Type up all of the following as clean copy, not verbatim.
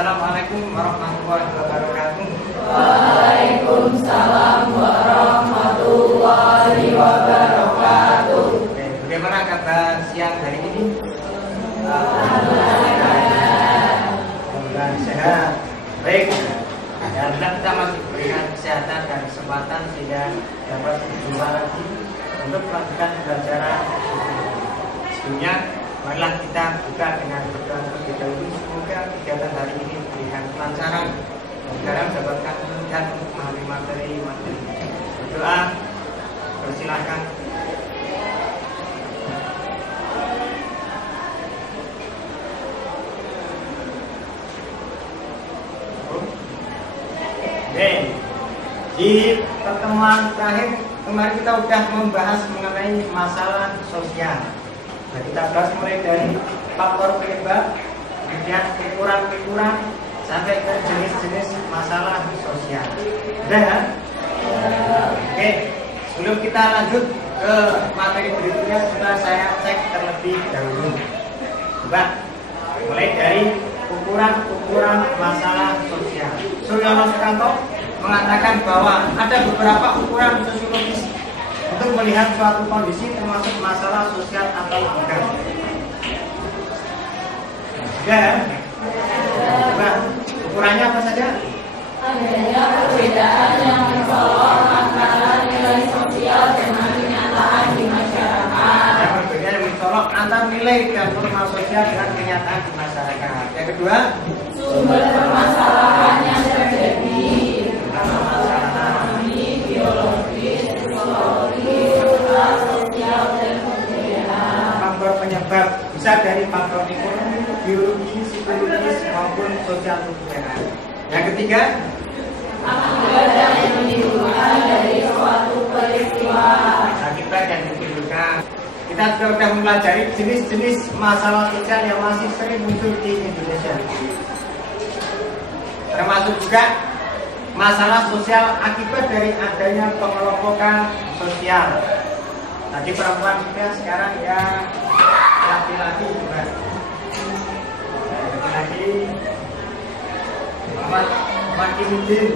Assalamualaikum warahmatullahi wabarakatuh. Waalaikumsalam warahmatullahi wabarakatuh. Bagaimana kabar siang hari ini? Alhamdulillah sehat. Baik. Dan kita masih berikan kesehatan dan kesempatan sehingga dapat berjumpa lagi untuk melakukan pembelajaran. Sebelumnya, marilah kita buka dengan berdoa terlebih dahulu. Semoga kegiatan hari ini diberikan kelancaran dan mendapatkan kemudahan untuk memahami materi. Berdoa, persilakan. Di pertemuan terakhir kemarin kita sudah membahas mengenai masalah sosial. Nah, kita bahas mulai dari faktor penyebab, kemudian ukuran-ukuran sampai ke jenis-jenis masalah sosial. Dan oke, sebelum kita lanjut ke materi berikutnya, sudah saya cek terlebih dahulu. Coba mulai dari ukuran-ukuran masalah sosial. Suryono Sukanto mengatakan bahwa ada beberapa ukuran sosiologis untuk melihat suatu kondisi termasuk masalah sosial atau bukan. Dan coba ukurannya apa saja? Adanya perbedaan yang mencolok antara nilai sosial dengan kenyataan di masyarakat. Yang perbedaan yang mencolok antara nilai dan norma sosial dengan kenyataan di masyarakat. Yang kedua, Sumber permasalahan yang terjadi biologis, psikologis, sosial, dan kebudayaan. faktor penyebab bisa dari faktor ekonomi, biologi, psikologis maupun sosial kebudayaan. Yang ketiga, Akibat yang menimbulkan dari suatu peristiwa. akibat yang ditimbulkan. Kita sudah mempelajari jenis-jenis masalah sosial yang masih sering muncul di Indonesia. Termasuk juga masalah sosial akibat dari adanya pengelompokan sosial. Tadi perempuan juga, sekarang ya laki-laki juga. Laki-laki Muhammad Makimuddin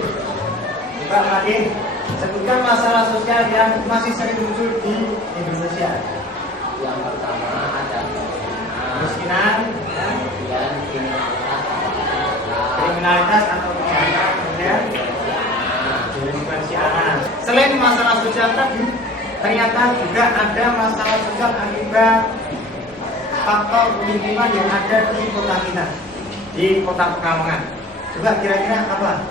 juga makin sebutkan masalah sosial yang masih sering muncul di Indonesia. Yang pertama ada Kemiskinan, ya, dan kriminalitas atau kejahatan, kemudian delinkuensi anak. Selain masalah sosial tadi, ternyata juga ada masalah sosial akibat faktor lingkungan yang ada di kota kita, di kota Pekalongan. Coba kira-kira apa?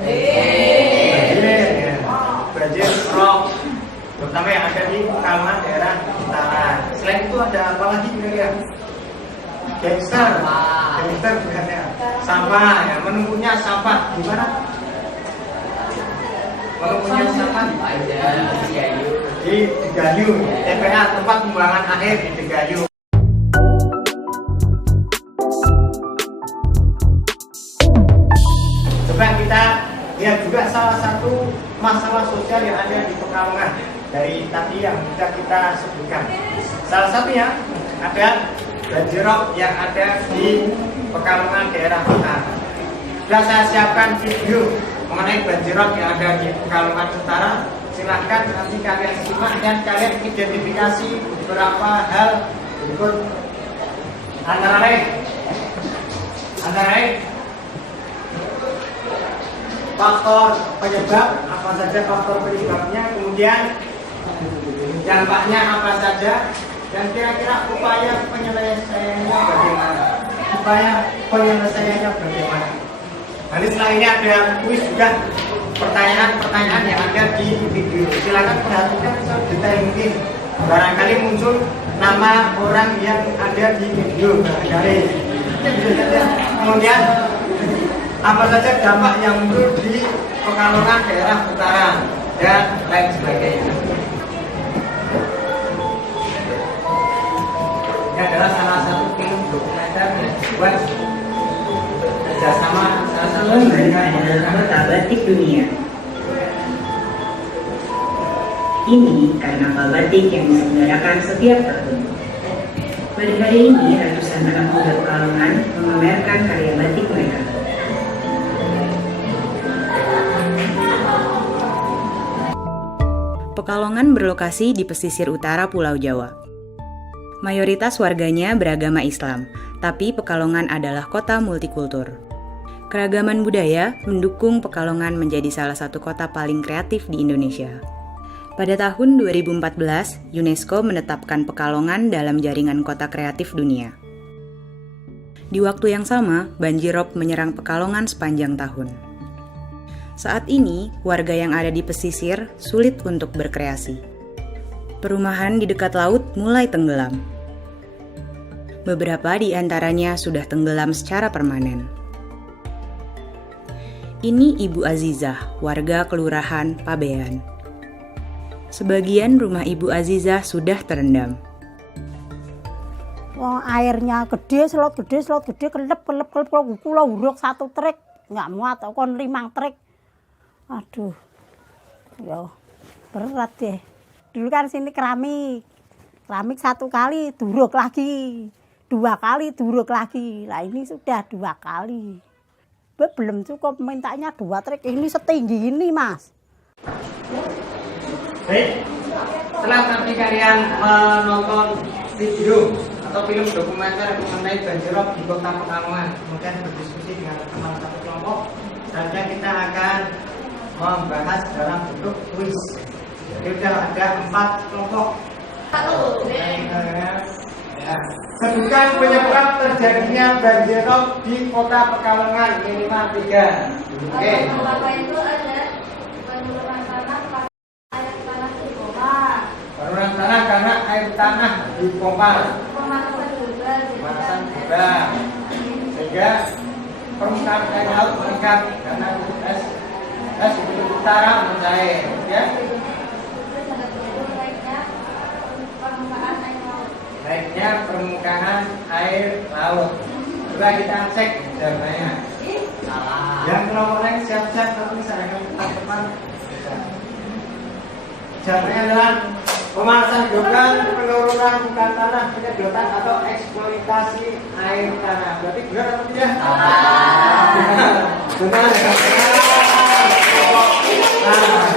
Banjir, ya. Banjir rob, terutama yang ada di Pekalongan daerah utara. Selain itu ada apa lagi kira-kira? Gangster bukan ya? Sampah, ya, menumpunya sampah. Gimana? Menumpunya sampah di Degayu, TPA, tempat pembuangan akhir di Degayu. Coba kita lihat juga salah satu masalah sosial yang ada di Pekalongan dari tadi yang sudah kita sebutkan. Salah satunya ada banjirop yang ada di Pekalongan daerah utara. Sudah saya siapkan video mengenai banjirop yang ada di Pekalongan Utara. Silahkan nanti kalian simak dan kalian identifikasi beberapa hal berikut. Antara lain faktor penyebab, apa saja faktor penyebabnya, kemudian dampaknya apa saja, dan kira-kira upaya penyelesaiannya bagaimana. Nanti setelah ini ada kuis juga, pertanyaan-pertanyaan yang ada di video. Silakan perhatikan sedetail mungkin. Barangkali muncul nama orang yang ada di video barangkali. Kemudian apa saja dampak yang muncul di Pekalongan daerah utara dan lain sebagainya. Ini adalah salah satu film dokumenter yang dibuat kerjasama salah satu Kota Batik Dunia. Ini karnaval batik yang diselenggarakan setiap tahun. Pada hari ini, ratusan anak muda Pekalongan memamerkan karya batik mereka. Pekalongan berlokasi di pesisir utara Pulau Jawa. Mayoritas warganya beragama Islam, tapi Pekalongan adalah kota multikultur. Keragaman budaya mendukung Pekalongan menjadi salah satu kota paling kreatif di Indonesia. Pada tahun 2014, UNESCO menetapkan Pekalongan dalam jaringan kota kreatif dunia. Di waktu yang sama, banjirop menyerang Pekalongan sepanjang tahun. Saat ini, warga yang ada di pesisir sulit untuk berkreasi. Perumahan di dekat laut mulai tenggelam. Beberapa di antaranya sudah tenggelam secara permanen. Ini Ibu Azizah, warga Kelurahan Pabean. Sebagian rumah Ibu Azizah sudah terendam. Airnya gede, selot gede, kelep, kula uruk 1 trek, nggak muat, kon 5 trek. Aduh, ya berat deh. Dulu kan sini keramik 1 kali, duruk lagi, 2 kali, duruk lagi. Nah ini sudah 2 kali. Belum cukup, mintanya 2 trek, ini setinggi ini Mas. Baik, setelah nanti kalian menonton video atau film dokumenter mengenai banjirop di Kota Pekalongan, kemudian berdiskusi dengan teman satu kelompok, selanjutnya kita akan membahas dalam bentuk kuis. Jadi sudah ada 4 kelompok. Ya. Sebutkan penyebab terjadinya banjirop di Kota Pekalongan minimal 3. Oke. Bapak itu ada penurunan tanah, air tanah di bawah, Penurunan tanah karena air tanah dipompa. pemanasan juga, Sehingga permukaan air laut meningkat karena es di kutub utara mencair, ya. terus ada kedua naiknya permukaan air laut. Naiknya permukaan air laut. Coba kita cek jawabannya. Salah. Yang kelompok lain siap-siap tapi saya akan teman-teman. Jawabannya adalah pemanasan global, penurunan muka tanah, penyedotan atau eksploitasi air tanah. Berarti benar atau tidak? Benar. Nah,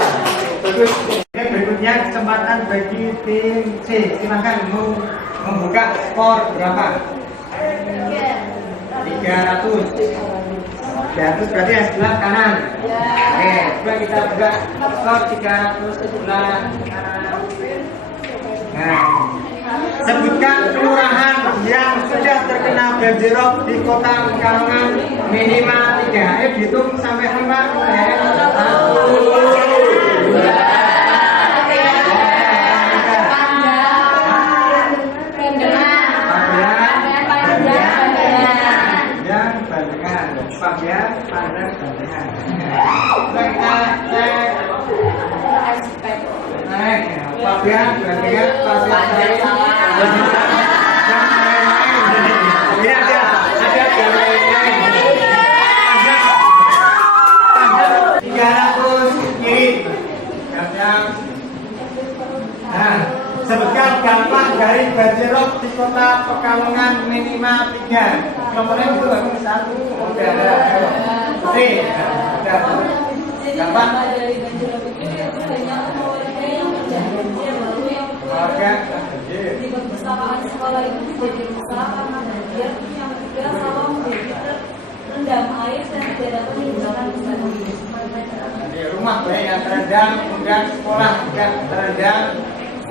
bagus. Ini berikutnya kesempatan bagi tim C. Silakan membuka skor berapa? 300. 300 berarti yang sebelah kanan. Oke, coba kita buka skor 300 sebelah kanan. Nah, sebutkan kelurahan yang sudah terkena banjirop di Kota Pekalongan minimal 3. Ayo dihitung sampai 5. 300 kiri. Nah, sebutkan dampak dari banjirop di Kota Pekalongan minimal 3. Nomornya itu baru 1. Udah ada. Oke, udah. Dampak dari banjirop itu banyak keluarga yang terjadi baru yang keluarga di perpustakaan sekolah itu menjadi rusak karena banjir. Yang ketiga sawah menjadi terendam air dan tidak dapat digunakan di rumah banyak yang terendam, kemudian sekolah juga terendam,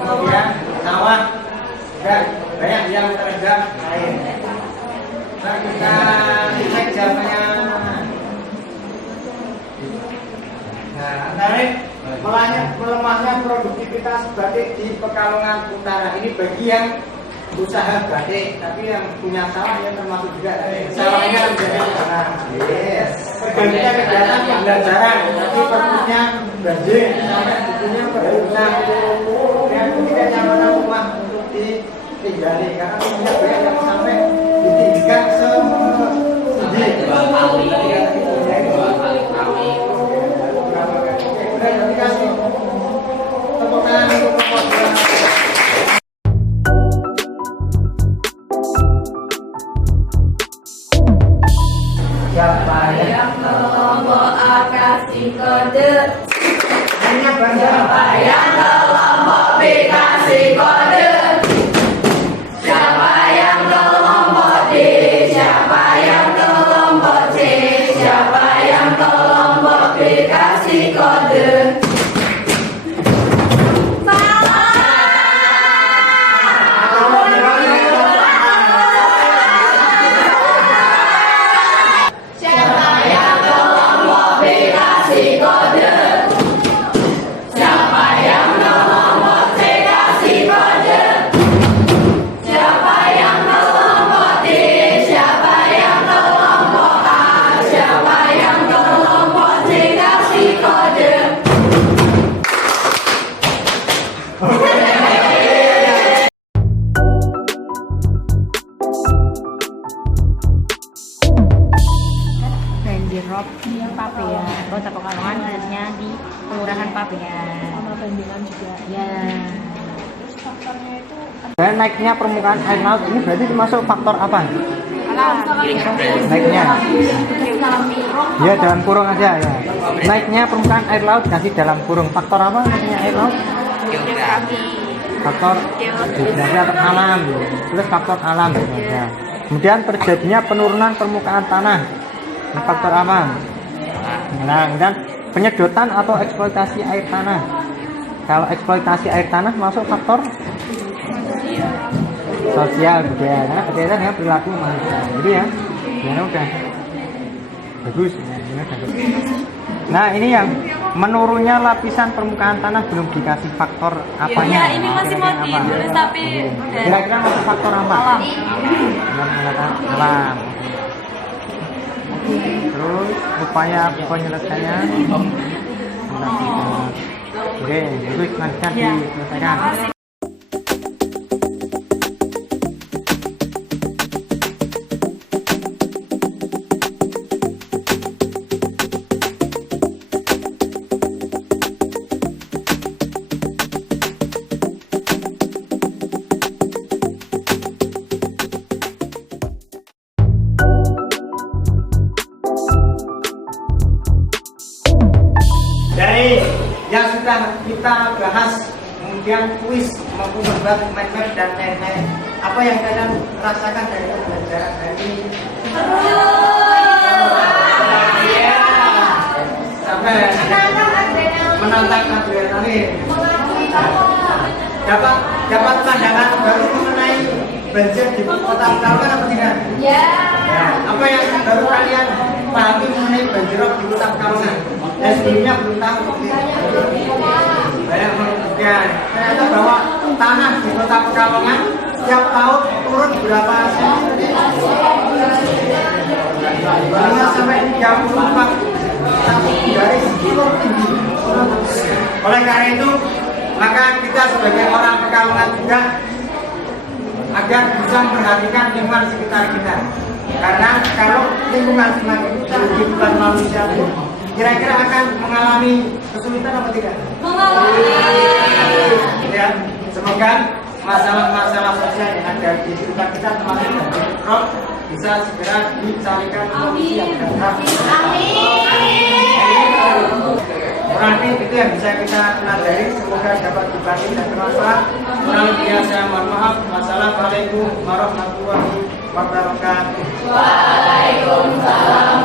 kemudian sawah juga banyak yang terendam air. Nah, kita cek jawabannya. Nah, antara melemahnya produktivitas batik di Pekalongan Utara ini bagi yang usaha batik, tapi yang punya sawah ya termasuk juga sawahnya menjadi tanah. Tergantinya kegiatan pembelajaran, tapi perpusnya banjir, bukunya berhutang. Dan ketika nyaman rumah untuk ditinggali, karena punya banyak yang sampai ditinggal sedih. 2 kali kami. Nanti kasih tepuk tangan untuk kelompok 2. Siapa yang kelompok A kasih kode hanya banyak yang tahu ya. Sama banjiran juga. Ya. Terus faktornya itu Dan naiknya permukaan air laut ini berarti termasuk faktor apa? Alam. Naiknya? Ya dalam kurung aja ya. Naiknya permukaan air laut kasih dalam kurung. Faktor apa naiknya air laut? Geografi. Faktor geografi atau alam. Terus faktor alam ya. Kemudian terjadinya penurunan permukaan tanah. Ini faktor apa? Nah, kemudian penyedotan atau eksploitasi air tanah. Kalau eksploitasi air tanah masuk faktor sosial budaya, karena berkaitan dengan perilaku manusia. Jadi ya udah bagus. Nah ini yang menurunnya lapisan permukaan tanah belum dikasih faktor apanya. Iya, ini masih mau ditulis tapi udah. Kira-kira masuk faktor apa? Alam. Alam. Terus upaya penyelesaian. Oke, bagus, lanjutkan diselesaikan. Dari yang sudah kita bahas, kemudian kuis maupun debat materi dan lain-lain, apa yang kalian rasakan dari pembelajaran hari ini? Sampai menantang adrenalin. Dapat pandangan baru mengenai banjir di kota Pekalongan apa tidak? Ya. Apa yang baru kalian pahami mengenai banjirop di kota Pekalongan? Dan sebelumnya belum tahu. Banyak menunjukkan ternyata bahwa tanah di kota Pekalongan setiap tahun turun berapa senti? 5 sampai 34 dari kilo tinggi. Oleh karena itu, maka kita sebagai orang Pekalongan juga agar bisa memperhatikan lingkungan sekitar kita. Karena kalau lingkungan semakin kehidupan manusia itu kira-kira akan mengalami kesulitan apa tidak? Mengalami. Ya, semoga masalah-masalah sosial yang ada di sekitar kita termasuk banjir bisa segera dicarikan solusi yang benar. Berarti itu yang bisa kita pelajari. Semoga dapat dibantu dan bermanfaat. Kurang lebihnya saya mohon maaf. Wassalamualaikum warahmatullahi wabarakatuh. Waalaikumsalam.